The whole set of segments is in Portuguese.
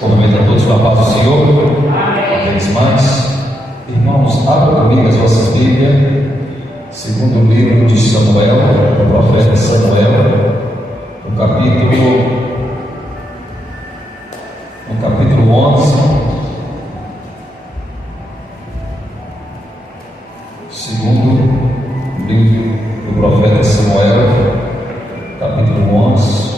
Cumprimento a todos com a paz do Senhor. Amém. Mais. Irmãos, abram comigo as vossas Bíblias, segundo o livro de Samuel, do profeta Samuel, no capítulo 11. Segundo livro do profeta Samuel, capítulo 11.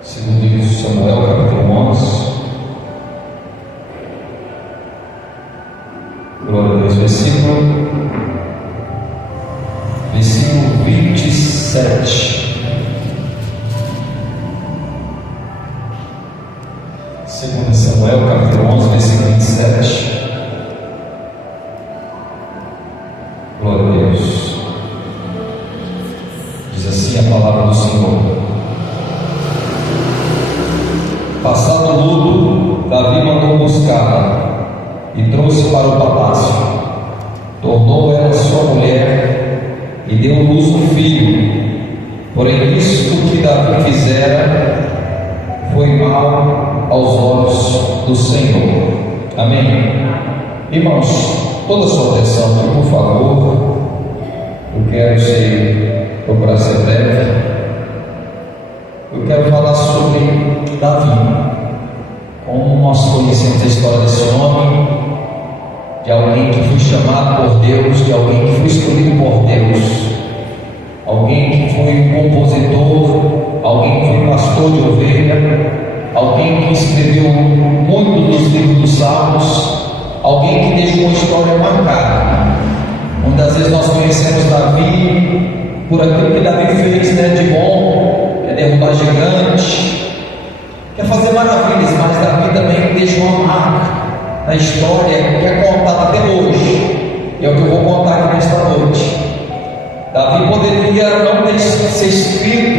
Segundo livro de Samuel, capítulo 11. Glória a Deus. Versículo 27. Segundo Samuel, capítulo 11, versículo 27. Glória a Deus. Diz assim a palavra do Senhor. Passado o luto, Davi mandou buscá-la e trouxe para o palácio. Tornou ela sua mulher e deu luz um filho. Porém, isto que Davi fizera foi mal aos olhos do Senhor. Amém. Irmãos, toda a sua atenção aqui, por favor. Eu quero procurar ser breve. Eu quero falar sobre Davi. Como nós conhecemos a história desse homem, de alguém que foi chamado por Deus, de alguém que foi escolhido por Deus, alguém que foi um compositor, alguém que foi pastor de ovelha, alguém que escreveu muito dos livros dos Salmos, alguém que deixou uma história marcada. Muitas vezes nós conhecemos Davi por aquilo que Davi fez, de bom, que é derrubar gigante, quer fazer maravilhas, mas Davi também deixa uma marca na história que é contada até hoje, e é o que eu vou contar aqui nesta noite. Davi poderia não ter ser escrito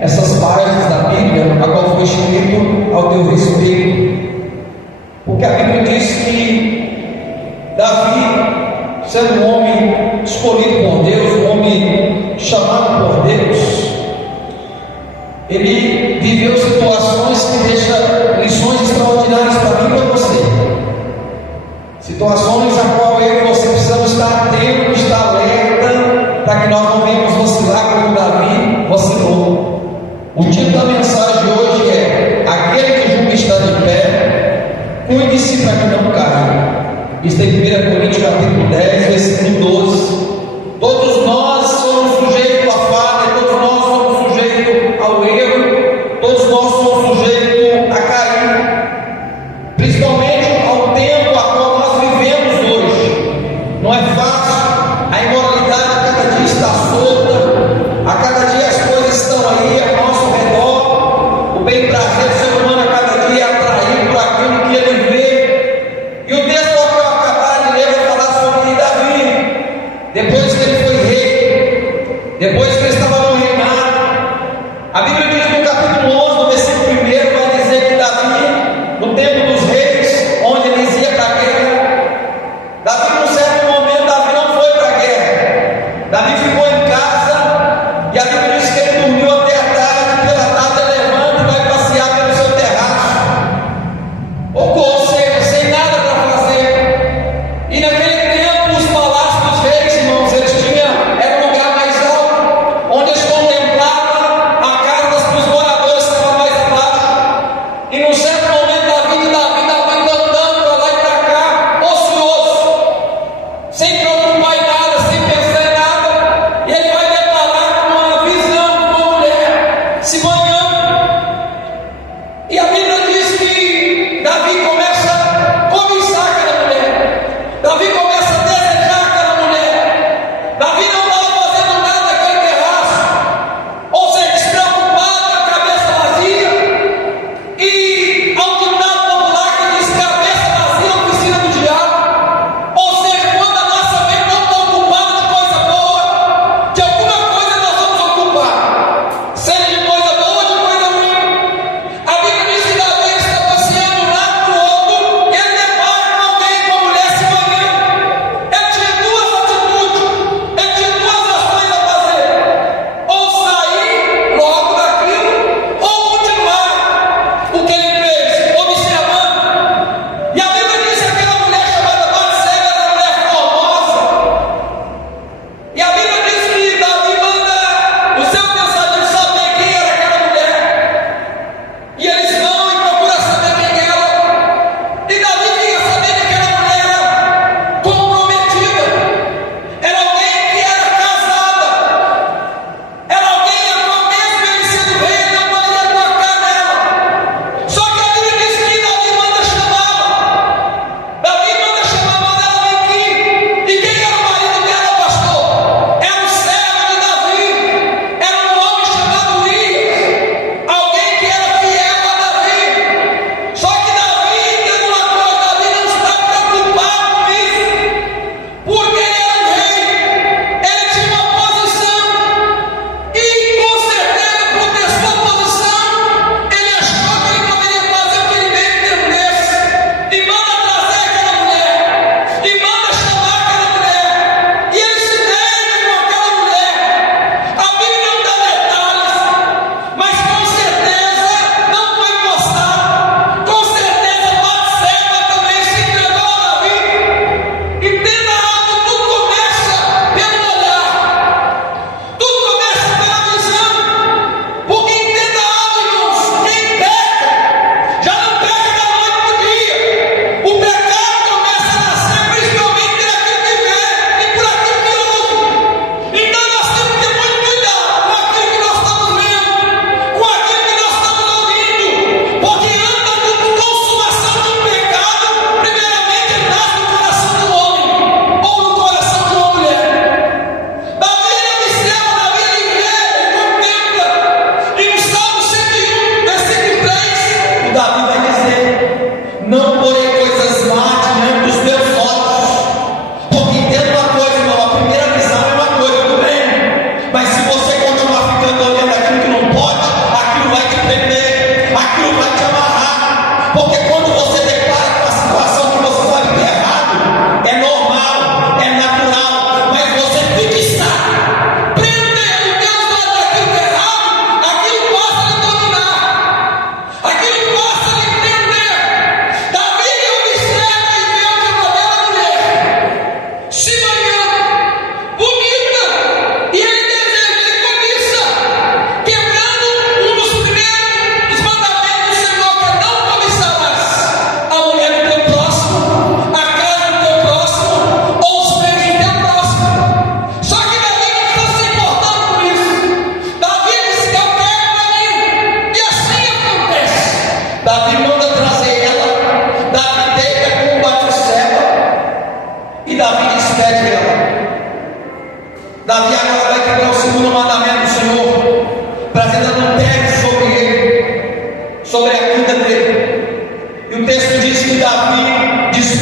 essas páginas da Bíblia, a qual foi escrito ao teu respeito, porque a Bíblia diz que Davi, sendo um homem escolhido por Deus, um homem chamado por Deus, ele viveu situações que deixam lições extraordinárias para mim e para você. Situações a qual eu e você precisamos estar atentos, estar alerta, para que nós não venhamos vacilar como Davi vacilou. O título da mensagem de hoje é: aquele que julga estar de pé, cuide-se para que não caia. Isso em 1 Coríntios capítulo 10, versículo 12. Todos nós somos sujeitos à falha, todos nós somos sujeitos ao erro, todos nós somos sujeitos a cair, principalmente ao tempo a qual nós vivemos hoje. Não é fácil, a imoralidade a cada dia está solta, a cada dia as coisas estão aí ao nosso redor, o bem prazer do ser humano a cada dia é atraído por aquilo que ele vê. E o texto que eu acabei de ler vai falar sobre Davi. Depois que ele foi rei,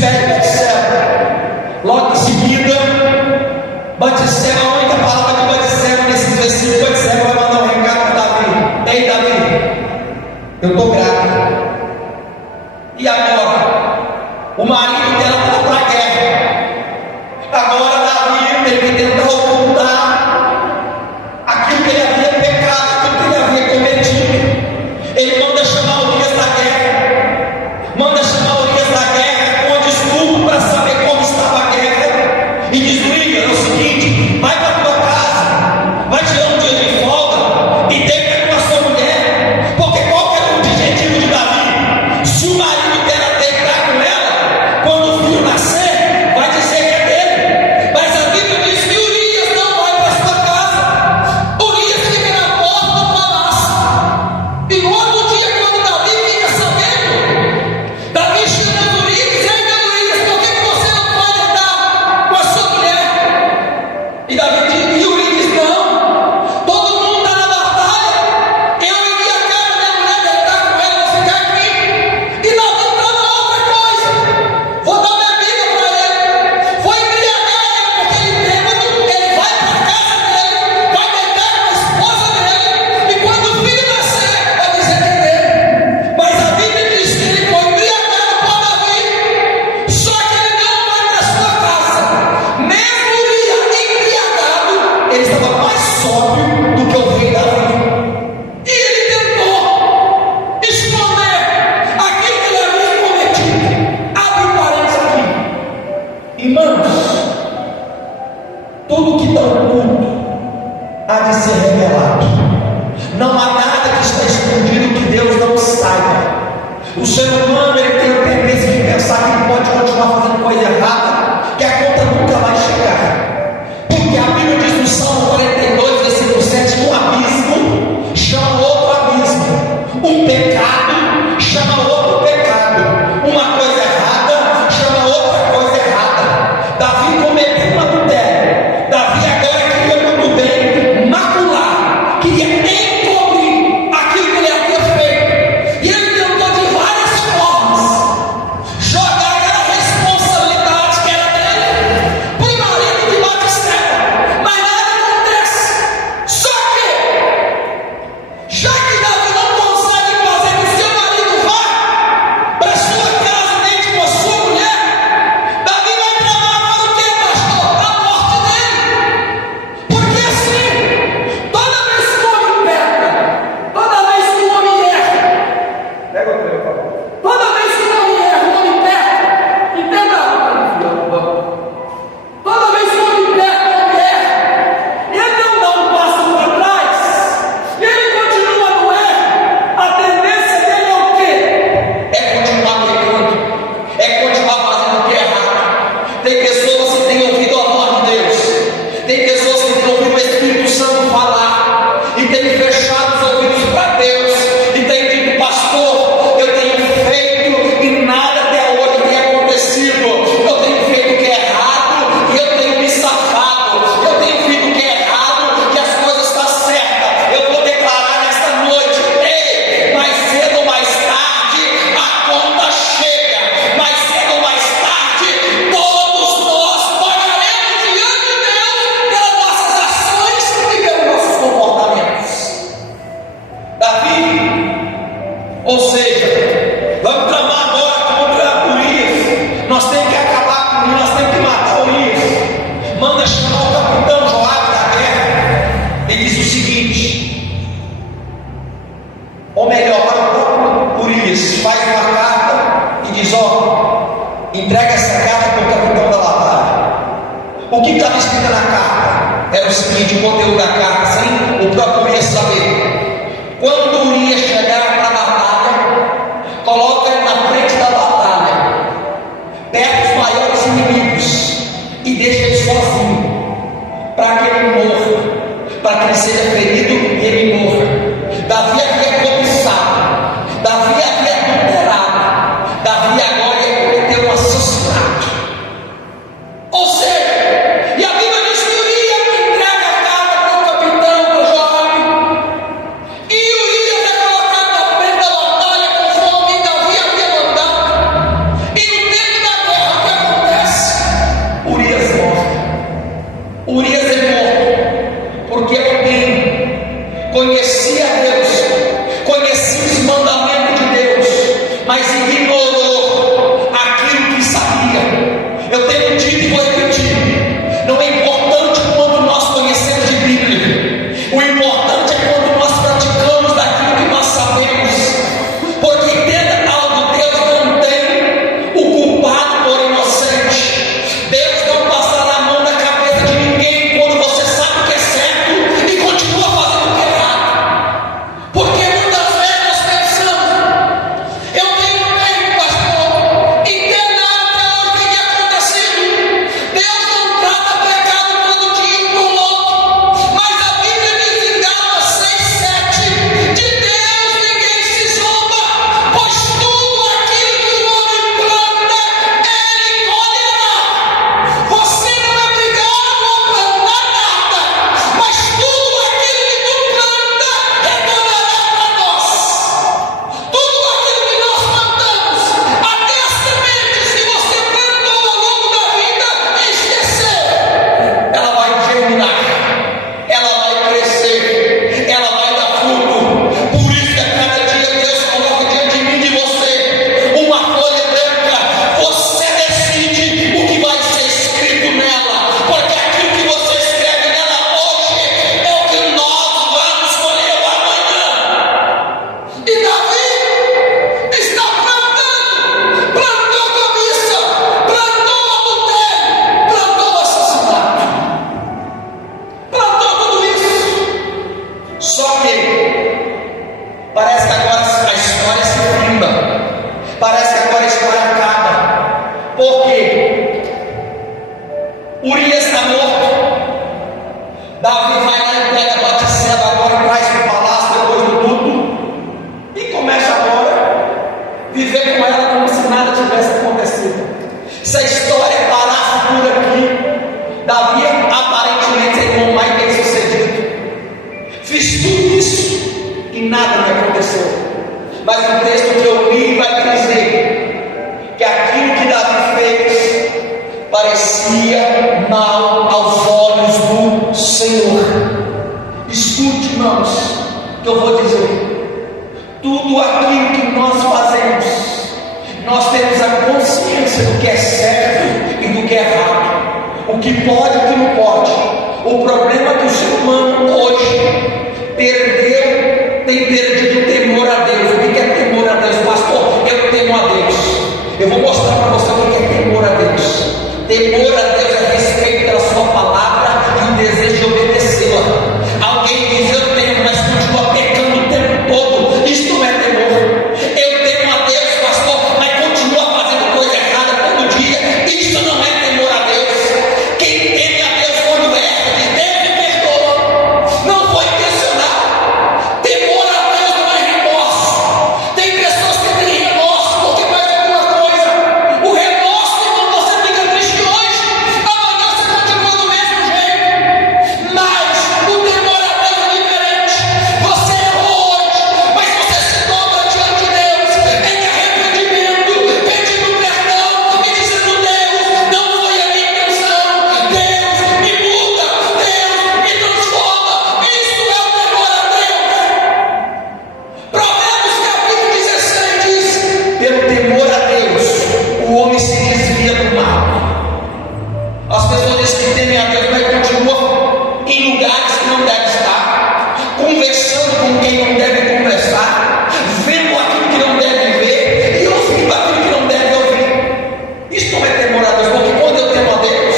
despede Batseba. Logo em seguida, Batseba, a única palavra de Batseba nesse versículo, Batseba vai mandar um recado para Davi: ei Davi, eu estou grávida. E agora? O marido dela está para a guerra. Agora Davi teve que tentar ocultar aquilo que ele havia pecado, aquilo que ele havia cometido. Ele manda chamar Urias da guerra, manda chamar Urias da guerra com desculpa para saber como estava a guerra, e diz: Urias, é o seguinte, vai para a tua casa, vai tirar um dia de folga e deita com a sua mulher, porque qual era o objetivo de Davi? Se o marido dela deitar com ela, quando o filho nascer, vai dizer que é dele. Mas a Bíblia diz que Urias não vai para sua casa, Urias fica na porta do palácio. E no outro dia, quando Davi fica sabendo, Davi chama Urias e diz: ei, Urias, por que você não pode deitar com a sua mulher? E Davi diz, e Urias diz: não, todo mundo está na batalha, eu iria a casa da minha mulher, deitar com ela, vou ficar aqui. E Davi trama outra coisa: vou dar bebida para ele, vou embriagar ele, porque ele bêbado, ele vai para a casa dele, vai deitar com a esposa dele, e quando o filho nascer, vai dizer que é dele. Mas a Bíblia diz que ele foi embriagado por Davi, só que ele não vai para a sua casa. Mesmo Urias embriagado, ele estava mais sóbrio do que o rei Davi. E ele tentou esconder aquilo que ele havia cometido. Abre um parênteses aqui. Irmãos, tudo que está oculto há de ser revelado. Não há nada que está escondido que Deus não saiba. O ser humano, ele tem a tendência de pensar que ele pode continuar fazendo coisa errada, que a conta nunca vai chegar. Porque a Bíblia diz no Salmo 42, versículo 7, que um abismo chama outro abismo, um pecado chama outro pecado, uma coisa errada chama outra coisa errada. Davi cometeu um adultério. Davi agora queria muito bem macular, queria encobrir aquilo que ele havia feito. E ele tentou de várias formas jogar aquela responsabilidade que era dele para o marido de Batseba. Mas nada acontece. Só que, já que Davi não consegue fazer que seu marido vá para sua casa dentro com a sua mulher, Davi vai tramar agora o que, pastor? A morte dele. Porque assim, toda vez que o homem peca, toda vez que o homem erra, pega o teu, por favor. Toda vez que o homem erra, o homem peca. Entenda, toda vez que o homem peca, o homem erra. E ele não dá um passo para trás, e ele continua no erro. A tendência dele é o quê? É continuar pecando, é continuar fazendo o que é errado. Tem pessoas que têm ouvido a voz de Deus, tem pessoas que têm ouvido o Espírito Santo falar, e têm fechado os ouvidos para Deus, e têm dito: pastor, eu tenho feito e nada até hoje tem acontecido, eu tenho feito o que é errado, e eu tenho me safado, eu tenho feito o que é errado, que as coisas estão certas. Eu vou declarar nesta noite: ei, mais cedo ou mais tarde a conta chega, mais cedo ou mais tarde todos nós pagaremos diante de Deus pelas nossas ações e pelos nossos comportamentos. Davi, ou seja, vamos tramar agora contra Urias. Nós temos que acabar com Urias, nós temos que matar Urias. Manda chamar o capitão Joabe da guerra e diz o seguinte: ou melhor, para o próprio Urias, faz uma carta e diz: ó, entrega essa carta para o capitão da batalha. O que estava escrito na carta era o seguinte: o conteúdo da carta, sem o próprio Urias saber. Quando Urias chegar para a batalha, coloca ele na frente da batalha, pega os maiores inimigos e deixa ele sozinho, para que ele morra, para que ele seja ferido e ele morra. Davi havia cobiçado, Davi havia adulterado, Davi agora ia cometer um assassinato. Ou seja, e a Bíblia diz que Urias entrega a carta para o capitão, para Joabe, e Urias é colocado na frente da batalha conforme Davi havia mandado. E no tempo da guerra, Davi vai lá e pega Batseba agora e traz para o palácio depois do luto e começa agora a viver com ela como se nada tivesse acontecido. Se a história parasse por aqui, Davi aparentemente seria um mais bem sucedido. Fiz tudo isso e nada me aconteceu. Mas o texto que eu li vai dizer que aquilo que Davi fez parecia mal aos olhos do Senhor. Escute, irmãos, que eu vou dizer: tudo aquilo que nós fazemos, nós temos a consciência do que é certo e do que é errado, o que pode e o que não pode. O problema é que o ser humano hoje tem perdido o temor a Deus. O que é temor a Deus? Pastor, eu temo a Deus. Eu vou mostrar para você o que é temor a Deus. Temor a Deus é respeito pela sua palavra e o desejo de obedecê-la. Alguém diz eu tenho, mas continua pecando o tempo todo. Isto não é temor. Eu temo a Deus, pastor, mas continua fazendo coisa errada todo dia. Isto não é temor a Deus. Quem teme a Deus quando erra, diz Deus me perdoa. Não foi intencional. Temor a Deus não é remorso. Tem pessoas que têm remorso porque faz alguma coisa. O remorso é quando você fica triste hoje, amanhã você continua do mesmo jeito. Mas o temor a Deus é diferente. Você errou hoje, mas você se dobra diante de Deus em arrependimento, pedindo perdão e dizendo: Deus, não foi a minha intenção. Deus, me muda. Deus, me transforma. Isso é o temor a Deus. Provérbios capítulo 16 diz: pelo temor a Deus, o homem se desvia do mal. As pessoas dizem que temem a Deus, mas continuam em lugares que não devem estar, conversando com quem não deve conversar, vendo aquilo que não deve ver e ouvindo aquilo que não deve ouvir. Isso não é temor a Deus, porque quando eu temo a Deus,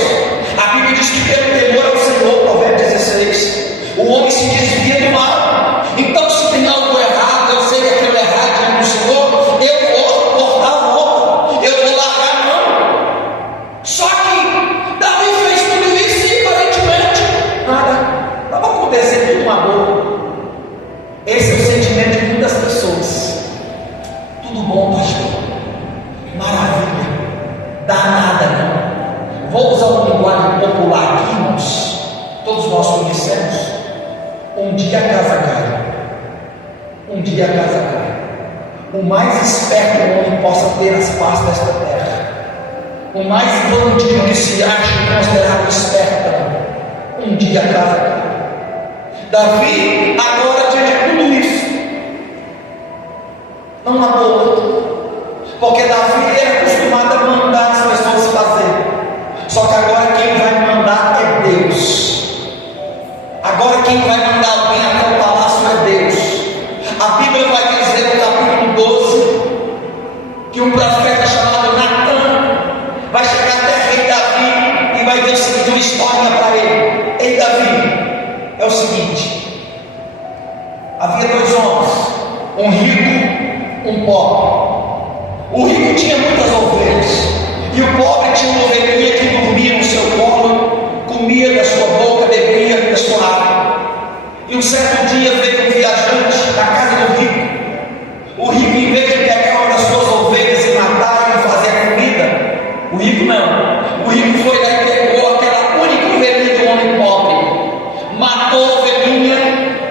a Bíblia diz que pelo temor ao Senhor, Provérbios 16, o homem se desvia do mal. Então, se tem algo errado, eu sei que aquilo é errado diante do Senhor, eu vou cortar a volta, eu vou largar a mão. Só que Davi fez tudo isso e aparentemente nada estava acontecendo, tudo uma boa. Esse é o sentimento de muitas pessoas. Tudo bom, pastor? Maravilha. Dá nada não. Vou usar uma linguagem popular aqui, irmãos. Todos nós conhecemos. Um dia a casa cai. Um dia a casa cai. O mais esperto homem possa ter as paz desta terra. O mais bandido que se acha considerado esperto, um dia a casa cai. Davi, agora diante de tudo isso, não há boa, porque Davi era acostumado a mandar as pessoas fazer. Só que agora quem vai mandar é Deus. Agora quem vai mandar alguém até o palácio é Deus. A Bíblia vai dizer no capítulo 12 que um profeta chamado Natan vai chegar até rei Davi e vai dizer o seguinte, uma história para ele: ei Davi, é o seguinte, havia dois homens, um rico, um pobre. O rico tinha muitas ovelhas e o pobre tinha uma ovelhinha que dormia no seu colo, comia da sua boca, bebia da sua água. E um certo dia veio um viajante da casa do rico. O rico, em vez de pegar uma das suas ovelhas e matar e fazer a comida, o rico não. O rico foi lá e pegou aquela única ovelhinha do homem pobre, matou a ovelhinha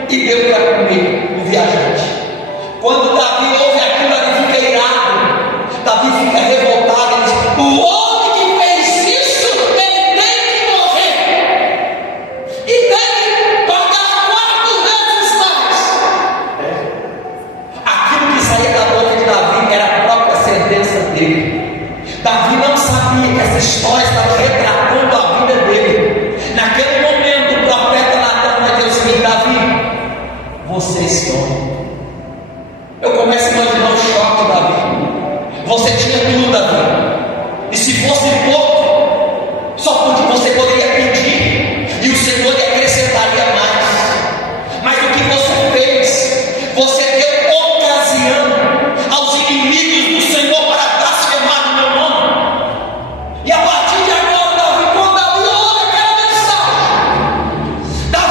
e deu para comer o viajante. Quando Davi ouve aquilo, ele fica irado. Davi fica revoltado e diz: o homem que fez isso, ele tem que morrer e deve pagar 4 vezes mais. Aquilo que saía da boca de Davi era a própria sentença dele. Davi não sabia que essa história estava retratando a vida dele. Naquele momento o profeta Natan vai dizer o seguinte: Davi, você é esse homem. Eu começo a imaginar o choque de Davi. Você tinha tudo, Davi, e se fosse pouco, só porque você poderia pedir e o Senhor lhe acrescentaria mais. Mas o que você fez? Você deu ocasião aos inimigos do Senhor para blasfemar no meu nome. E a partir de agora, Davi, quando Davi ouve aquela mensagem, Davi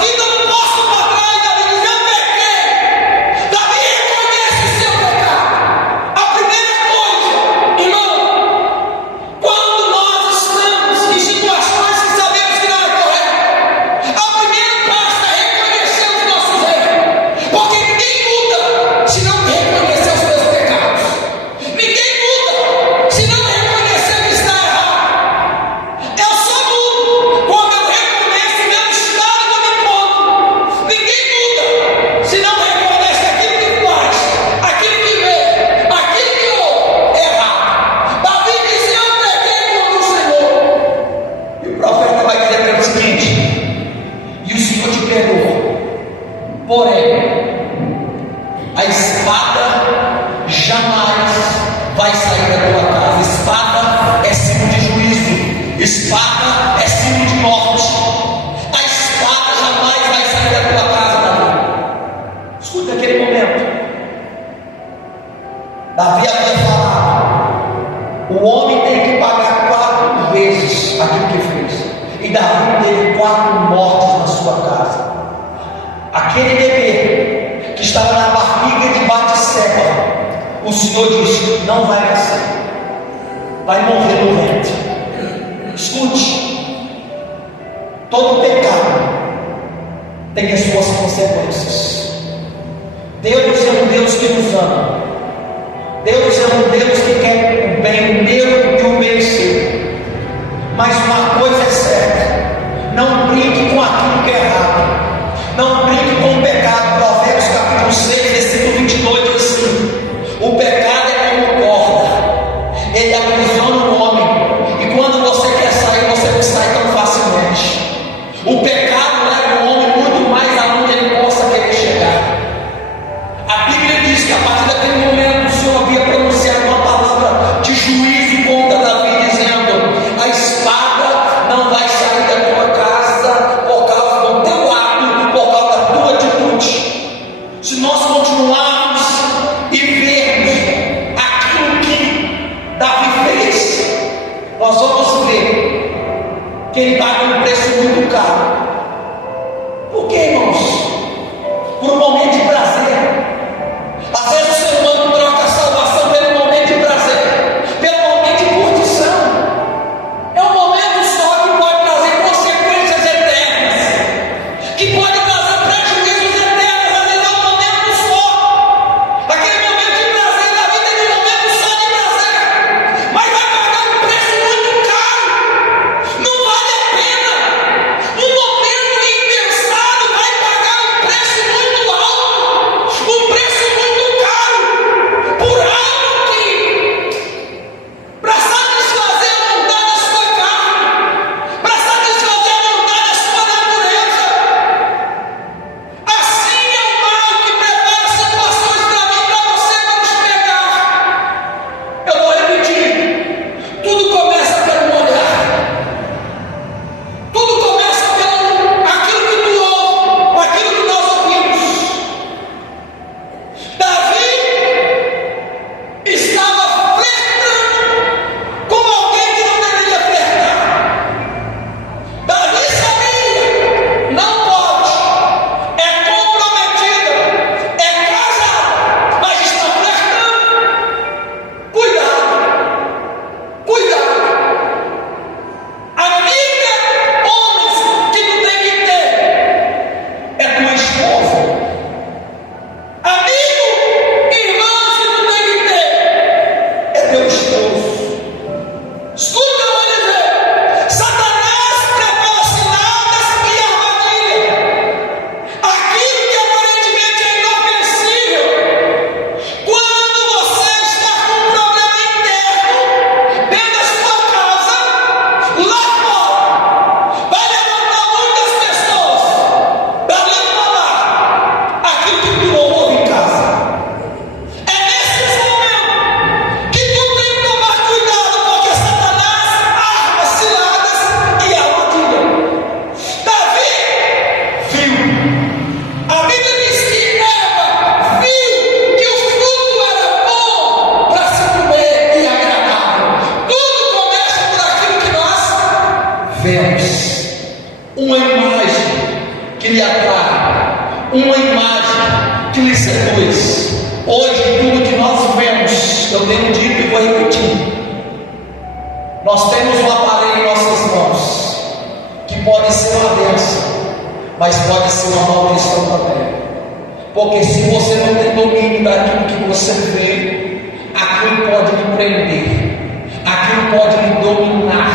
Espada é símbolo de morte. A espada jamais vai sair da tua casa, Davi. Escuta aquele momento. Davi havia falado: o homem tem que pagar 4 vezes aquilo que fez. E Davi teve 4 mortes na sua casa. Aquele bebê que estava na barriga de Batseba, o Senhor disse: não vai nascer, vai morrer no ventre. Escute, todo pecado tem as suas consequências. Deus é um Deus que nos ama. Deus é um Deus que quer o bem meu e o bem seu. Mas uma coisa é certa: não brinque com aquilo que é errado. Não brinque com o pecado. Provérbios capítulo 6, versículo 22 diz assim: o pecado é como corda, ele aprisiona o homem, e quando você quer sair, você não sai tão facilmente. O pecado leva o homem muito mais aonde ele possa querer chegar. A Bíblia diz que a partir daquele momento o Senhor havia pronunciado uma palavra de juízo contra Davi, dizendo: a espada não vai sair da tua casa por causa do teu ato, por causa da tua atitude. Se nós continuarmos e vermos aquilo que Davi fez, nós vamos ver que ele paga um preço muito caro. Por que, irmãos? Por um momento de prazer. Às vezes o ser humano troca a salvação pelo momento de prazer, pelo momento de curtição. É um momento só que pode trazer consequências eternas, que pode trazer prejuízos eternos. Às vezes é um momento só. Aquele momento de prazer da vida é um momento só de prazer, mas vai pagar um preço muito caro. Não vale a pena. Um momento impensado vai pagar um preço muito alto, um preço muito caro, por algo que, para satisfazer a vontade da sua carne, para satisfazer a vontade da sua natureza. Assim é o mal que prepara situações para mim, para você, para nos pegar. Eu vou repetir: tudo começa pelo olhar, tudo começa pelo aquilo que tu ouve, aquilo que nós ouvimos. Davi estava flertando com alguém que não deveria flertar. Davi sabia: não pode, é comprometida, é casada, mas está flertando. Cuidado, cuidado. Amiga, homens, que tu tem que ter é tua esposa. Amigo, irmãos, que tu tem que ter é teu esposo. Escuta, eu vou dizer: Satanás prepara ciladas e armadilha. Aquilo que aparentemente é inofensível, quando você está com um problema interno dentro da sua casa, lá fora, vai levantar muitas pessoas para falar aquilo que tu não ouve em casa. É nesses momentos que tu tem que tomar cuidado, porque Satanás arma ciladas e armadilha. Davi viu. A Bíblia diz que Eva viu que o fruto era bom para se comer e agradável. Tudo começa por aquilo que nós vemos. Uma imagem que lhe atrai, uma imagem que lhe seduz. Hoje, tudo que nós vemos, eu tenho dito e vou repetir, nós temos um aparelho em nossas mãos que pode ser uma bênção, mas pode ser uma maldição também. Porque se você não tem domínio daquilo que você vê, aquilo pode lhe prender, aquilo pode lhe dominar,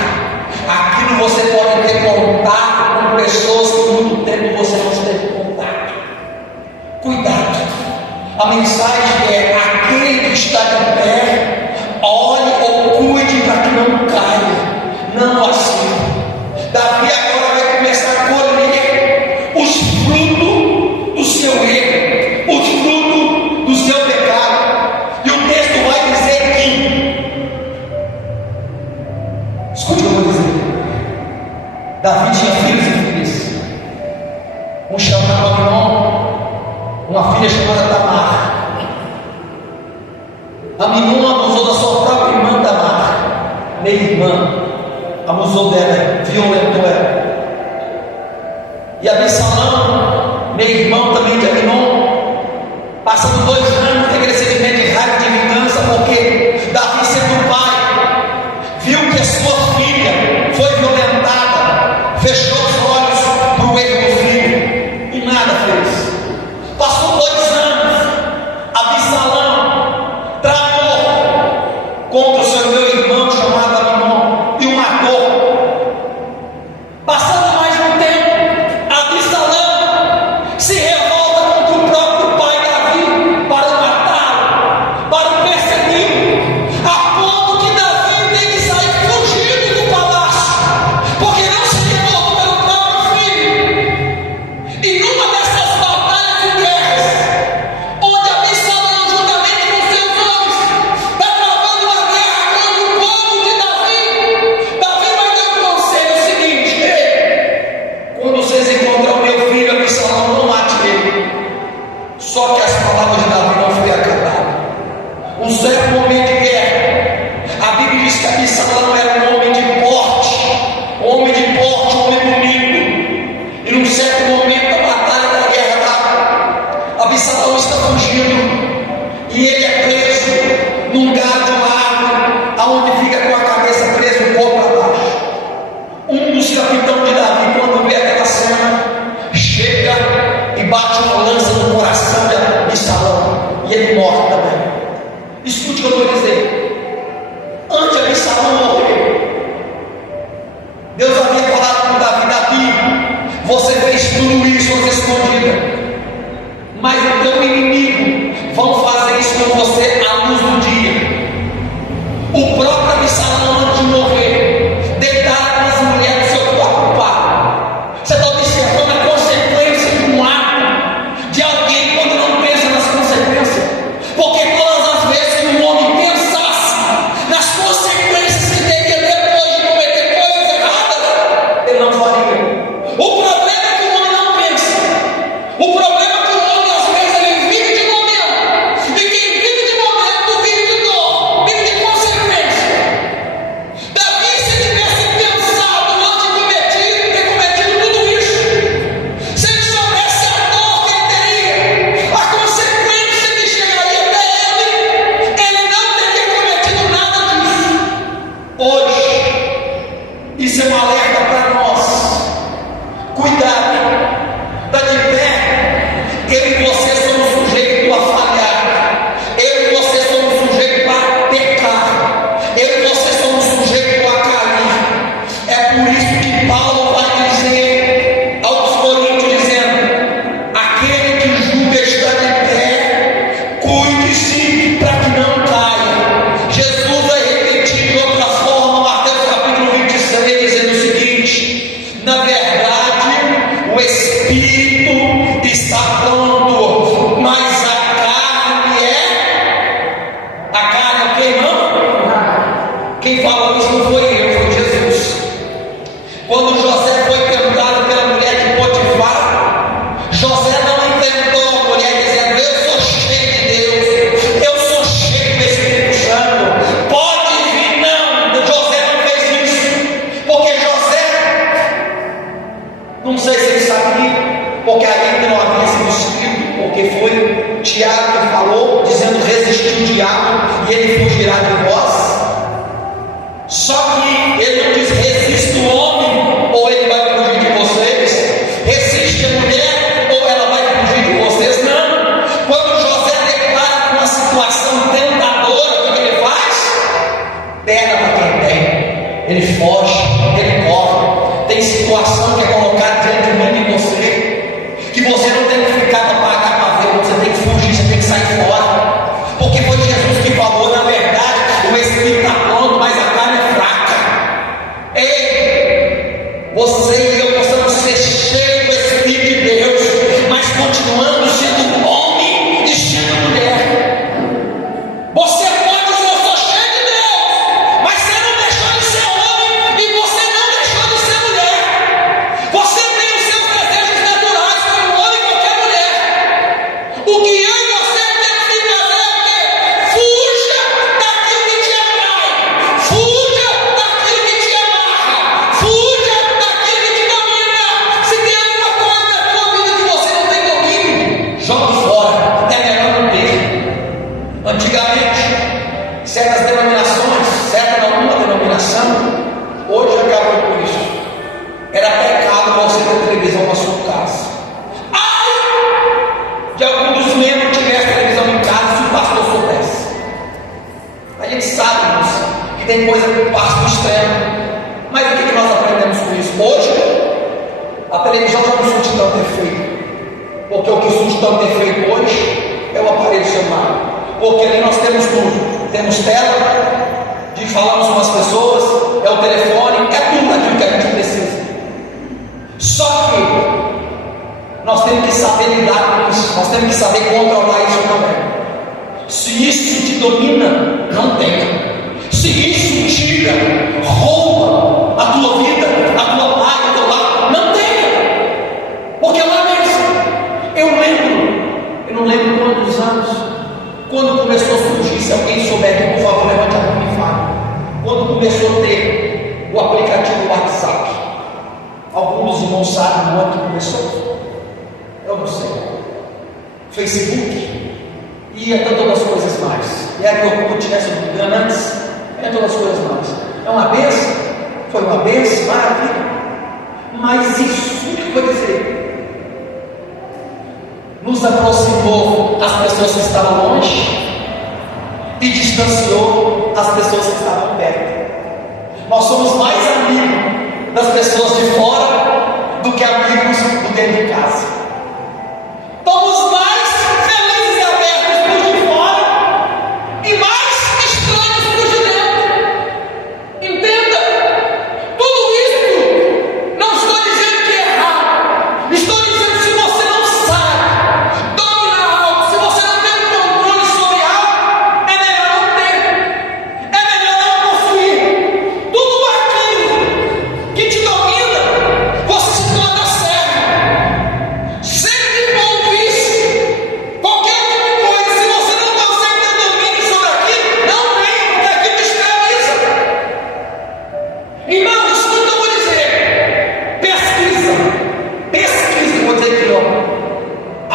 aquilo você pode ter contato com pessoas que por muito tempo você não teve contato. Cuidado. A mensagem é: aquele que está de pé, olhe ou cuide para que não caia, não assim. Davi agora vai começar a colher os frutos do seu erro, os frutos do seu pecado. E o texto vai dizer que, escute o que eu vou dizer: Davi tinha filhos e filhas. Um chamado Aminon, uma filha chamada Tamar. Aminon abusou da sua própria irmã Tamar, meia-irmã, abusou dela, violentou ela. E Absalão, meio-irmão também de Aminon, passando 2 anos, tem aquele sentimento de raiva, de vingança, porque Davi, sendo pai, viu que a sua filha foi violentada, fechou os olhos para o erro do filho e nada fez. Passou 2 anos, Absalão tramou contra o seu meio-irmão chamado Aminon e o matou. Passando mais um tempo, Absalão se revolta contra o próprio pai Davi para o matá-lo, para o perseguir, a ponto que Davi tem que sair fugido do palácio, porque não seria morto pelo próprio filho. E numa dessas batalhas e guerras, onde Absalão, juntamente com seus homens, está travando uma guerra contra o povo de Davi, Davi vai dar um conselho seguinte: ei, quando vocês encontram meu filho Absalão, não mate ele. Só que as palavras de Davi não foi acabado. Um certo momento de guerra, a Bíblia diz que Absalão era um homem de porte, um homem bonito. E num certo momento da batalha da guerra, Absalão está fugindo e ele é preso num galho de uma árvore, aonde fica com a cabeça presa, o corpo para baixo. Um dos capitães de Davi, quando vê aquela cena, chega e bate uma lança no coração de Absalão e ele morre também. Escute o que eu estou dizendo. Antes de Absalão morrer, Deus havia falado com Davi: Davi, você fez tudo isso às escondidas, mas o teu inimigo vão fazer isso com você à luz do dia. O próprio Absalão, antes de morrer, deitara com as mulheres do seu próprio pai. Você está observando a consequência de um ato de alguém quando não pensa nas consequências? Porque todas as vezes que um homem pensasse nas consequências que teria depois de cometer coisas erradas, ele não faria. O problema é que o homem não pensa. O problema é que o homem, às vezes, ele vive de momento. E quem vive de momento vive de dor, vive de consequência. Davi, se tivesse pensado antes de ter cometido tudo isso, se ele soubesse a dor que ele teria, a consequência que chegaria até ele não teria cometido nada disso. Hoje, isso é um alerta para nós. Cuidado, está de pé. Eu e você somos sujeitos a falhar. Eu e você somos sujeitos a pecar. Eu e você somos sujeitos a cair. É por isso que Paulo vai dizer aos Coríntios, dizendo: aquele que julga está de pé, cuide-se para que não caia. Jesus vai repetir de outra forma, Mateus capítulo 26, dizendo o seguinte: na verdade, o Espírito está pronto, mas a carne é. A carne é o que, irmão? Quem falou isso não foi eu, foi Jesus. Quando José foi tentado pela mulher de Potifar, José não enfrentou a mulher dizendo: eu sou cheio de Deus, eu sou cheio do Espírito Santo, pode vir. Não, José não fez isso, porque José, não sei se ele sabia, porque ainda não havia sido escrito, porque foi Tiago que falou, dizendo: resistiu o diabo e ele fugirá de vós. Só que ele não diz: resiste o homem ou ele vai fugir de vocês, resiste a mulher ou ela vai fugir de vocês. Não. Quando José declara uma situação tentadora, o que ele faz? Perna para quem tem. Ele foge, ele corre. Tem situação que é colocada diante de mim e você, que você não tem que ficar para pagar para ver, você tem que fugir, você tem que sair fora. Porque foi Jesus que falou: na verdade, o Espírito está pronto, mas a carne é fraca. Ei, você e eu possamos ser cheios do Espírito de Deus, mas continuando sendo homem e sendo mulher. Você pode dizer: eu sou cheio de Deus, mas você não deixou de ser homem e você não deixou de ser mulher. na sua casa. Ai de algum dos membros que tivesse televisão em casa, se o pastor soubesse. A gente sabe, irmãos, que tem coisa que passa do extremo. Mas o que nós aprendemos com isso? Hoje, a televisão já não surte tanto efeito. Porque o que surte tanto efeito hoje é o aparelho celular. Porque ali nós temos tudo. Temos tela, falamos com as pessoas, é o telefone, é tudo aquilo que a gente precisa. Só que nós temos que saber lidar com isso, nós temos que saber controlar isso também. Se isso te domina, não tenha. Se isso tira, rouba a tua vida, a tua paz, o teu lar, não tenha. Porque lá mesmo, eu não lembro quantos anos, quando começou a surgir, se alguém souber aqui, por favor, levante a mão e me fale. Quando começou a ter o aplicativo WhatsApp, alguns dos irmãos sabem no ano que começou? Eu não sei. Facebook, e até todas as coisas mais. E era que eu tivesse me engano antes, é todas as coisas mais. É uma bênção, foi uma bênção, maravilha. Mas isso, o que foi dizer? Nos aproximou as pessoas que estavam longe e distanciou as pessoas que estavam perto. Nós somos mais amigos das pessoas de fora do que amigos do dentro de casa. Somos mais felizes e abertos por de fora e mais estranhos por de dentro. Entenda, tudo isso não estou dizendo que é errado. Estou dizendo que se você não sabe dominar algo, se você não tem controle sobre algo, é melhor não ter, é melhor não possuir. Tudo aquilo que te domina, você se torna servo. Sempre bom vício. Qualquer tipo de coisa, se você não consegue ter domínio sobre aquilo, não tem, porque aquilo te escraviza. Irmãos, escuta o que eu vou dizer. Pesquisa, eu vou dizer aqui, ó.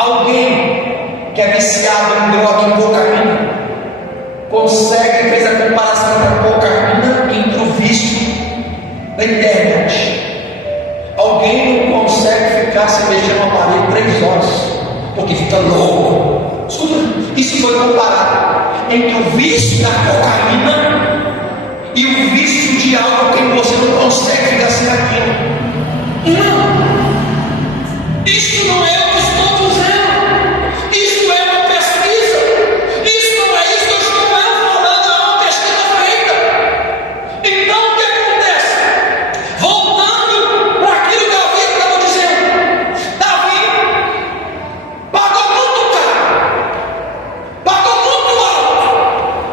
Alguém que é viciado em droga, em cocaína, consegue, fez a comparação da cocaína entre o vício da internet. Alguém não consegue ficar se mexendo no aparelho 3 horas, porque fica louco. Escuta, isso foi comparado entre o vício da cocaína e o vício de algo que você não consegue ficar sem aquilo. Não, isso não é o que estou dizendo. Isso é uma pesquisa. Isso não é isso que eu estou falando, é uma pesquisa feita. Então o que acontece? Voltando para aquilo que Davi estava dizendo. Davi pagou muito caro, pagou muito alto,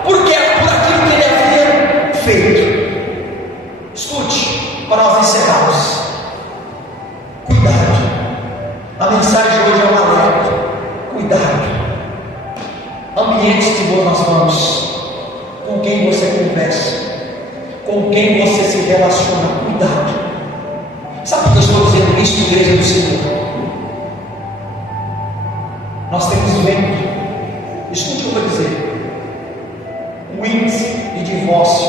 porque era por aquilo que ele havia feito. Escute, para nós encerrarmos. Cuidado. A mensagem de hoje é um alerta. Cuidado. Ambientes que nós vamos, com quem você conversa, com quem você se relaciona. Cuidado. Sabe por que eu estou dizendo isso, igreja do Senhor? Nós temos vendo, escute o que eu vou dizer, o índice de divórcio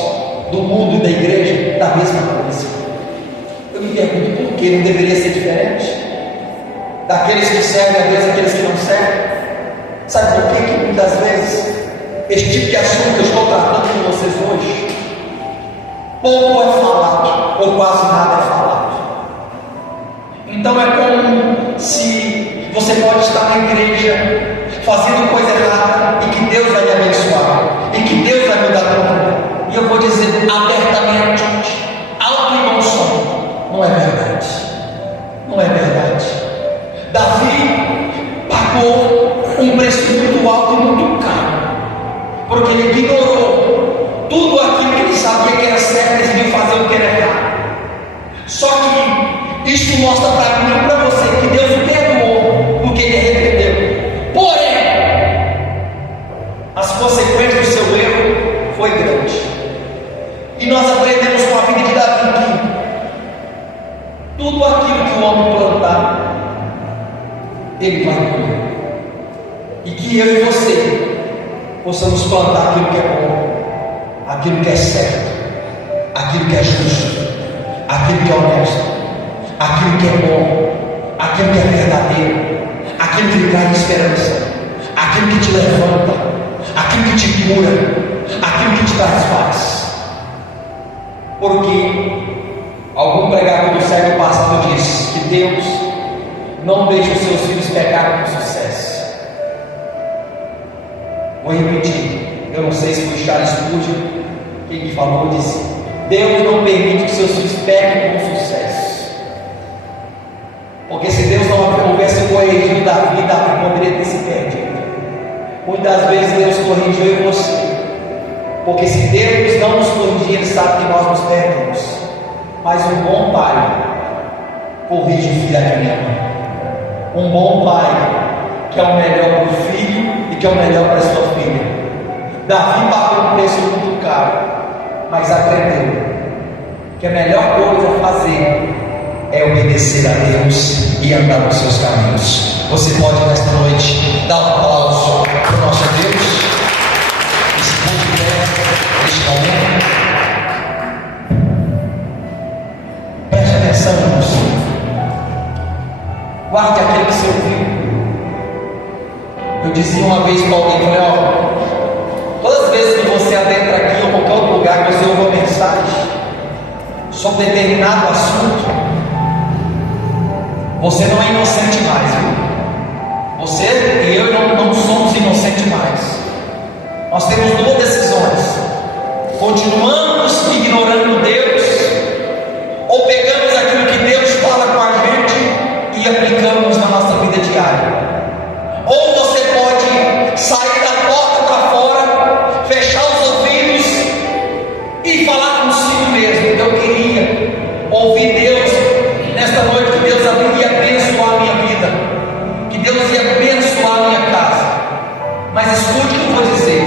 do mundo e da igreja da mesma coisa. Eu me pergunto por que não deveria ser diferente? Daqueles que servem a Deus e daqueles que não servem. Sabe por que muitas vezes este tipo de assunto que eu estou tratando com vocês hoje, pouco é falado, ou quase nada é falado. Então é como se você pode estar na igreja fazendo coisa errada e que Deus vai me abençoar, e que Deus vai me dar conta. E eu vou dizer abertamente, alto e bom som, não é verdade. Não é verdade. Davi pagou um preço muito alto e muito caro, porque ele ignorou tudo aquilo que ele sabia que era certo e decidiu fazer o que era errado. Só que isso mostra para mim e para você que Deus o perdoou porque ele arrependeu. Porém, as consequências do seu erro foi grande. E nós aprendemos com a vida de Davi que tudo aquilo que o homem plantar, ele vai colher. E que eu e você possamos plantar aquilo que é bom, aquilo que é certo, aquilo que é justo, aquilo que é honesto, aquilo que é bom, aquilo que é verdadeiro, aquilo que traz esperança, aquilo que te levanta, aquilo que te cura, aquilo que te traz paz. Porque algum pregador do século passado disse que Deus não deixa os seus filhos pecarem com sucesso. Vou repetir, eu não sei se foi Charles Spurgeon quem falou, disse: Deus não permite que seus filhos pequem com sucesso. Porque se Deus não houvesse corrigido Davi poderia ter se perdido. Muitas vezes Deus corrigiu eu e você, porque se Deus não nos corrigir, Ele sabe que nós nos perdemos. Mas um bom pai corrige o filho a quem ama. Um bom pai que é o melhor para o filho e que é o melhor para a sua filha. Davi pagou um preço muito caro, mas aprendeu que a melhor coisa a fazer é obedecer a Deus e andar nos seus caminhos. Você pode nesta noite dar um aplauso para o nosso Deus e se pôr de pé neste momento. Preste atenção, irmãos. Guarde aquilo que você ouviu. Eu dizia uma vez para alguém, falei: ó, todas as vezes que você adentra aqui ou qualquer outro lugar que você ouve uma mensagem sobre determinado assunto, você não é inocente mais, viu? Você e eu não somos inocentes mais. Nós temos duas decisões: continuamos ignorando Deus, ou pegamos aquilo que Deus fala com a gente e aplicamos na nossa vida diária. Ou você pode sair da porta para fora, fechar os ouvidos e falar consigo mesmo: eu queria ouvir Deus nesta noite, que Deus ia abençoar a minha vida, que Deus ia abençoar a minha casa. Mas escute o que eu vou dizer: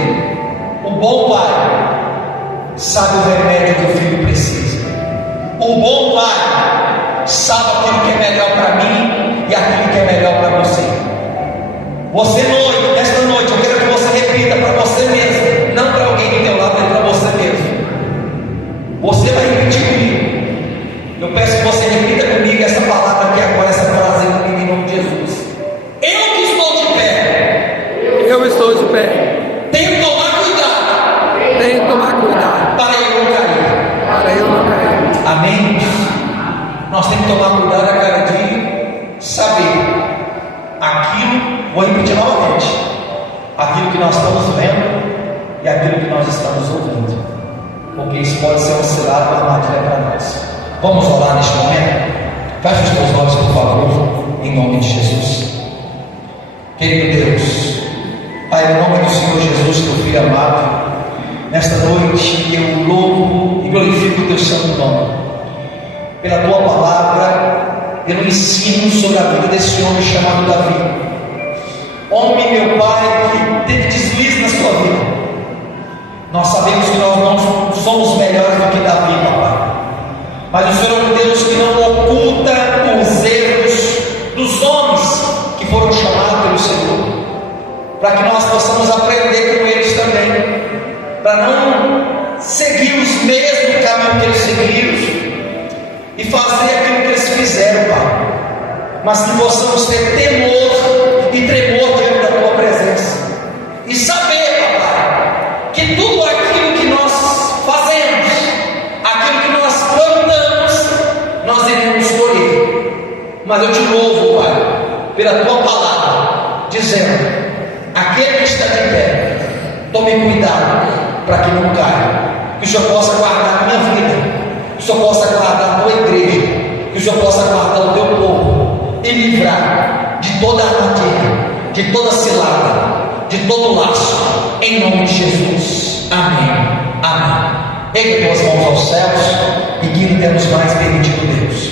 o bom pai sabe o remédio que o filho precisa. O bom pai sabe aquilo que é melhor para mim e aquilo que é melhor para você. Nesta noite, eu quero que você repita para você mesmo, não para alguém do teu lado, mas para você mesmo. Você vai repetir comigo. Eu peço que você repita comigo essa palavra aqui agora, essa frase comigo em nome de Jesus. Eu que estou de pé. Eu estou de pé. Tenho que tomar cuidado. Tenho que tomar cuidado para eu não cair. para eu não cair. Amém? Nós temos que tomar cuidado a cada dia, saber aquilo, vou repetir novamente, aquilo que nós estamos vendo e aquilo que nós estamos ouvindo, porque isso pode ser um cilado, uma armadilha para nós. Vamos orar neste momento? Feche os teus olhos, por favor, em nome de Jesus. Querido Deus, Pai, em nome do Senhor Jesus, teu filho amado, nesta noite eu louvo e glorifico o teu santo nome, pela tua palavra, pelo ensino sobre a vida desse homem chamado Davi. Homem, meu Pai, que teve deslize na sua vida. Nós sabemos que nós não somos melhores do que Davi, papai, mas o Senhor é um Deus que não oculta os erros dos homens que foram chamados pelo Senhor, para que nós possamos aprender com eles também, para não seguir os mesmos caminhos que eles seguiram e fazer aquilo que eles fizeram, Pai, mas que possamos ter temor e tremor diante da tua presença e saber, papai, que tudo aquilo que nós fazemos, aquilo que nós plantamos, nós iremos colher. Mas eu te louvo, Pai, pela tua palavra, dizendo: aquele que está de pé, tome cuidado para que não caia, que o Senhor possa guardar a minha vida, que o Senhor possa guardar a tua igreja, que o Senhor possa guardar o teu povo e livrar de toda armadilha, de toda cilada, de todo laço, em nome de Jesus. Amém. Amém. Pegue tuas mãos aos céus e que não temos mais permitido Deus,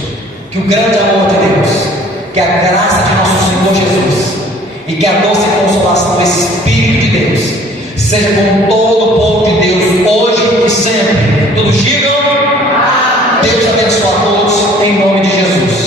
que o grande amor de Deus, que a graça de nosso Senhor Jesus e que a doce consolação do Espírito de Deus seja com todos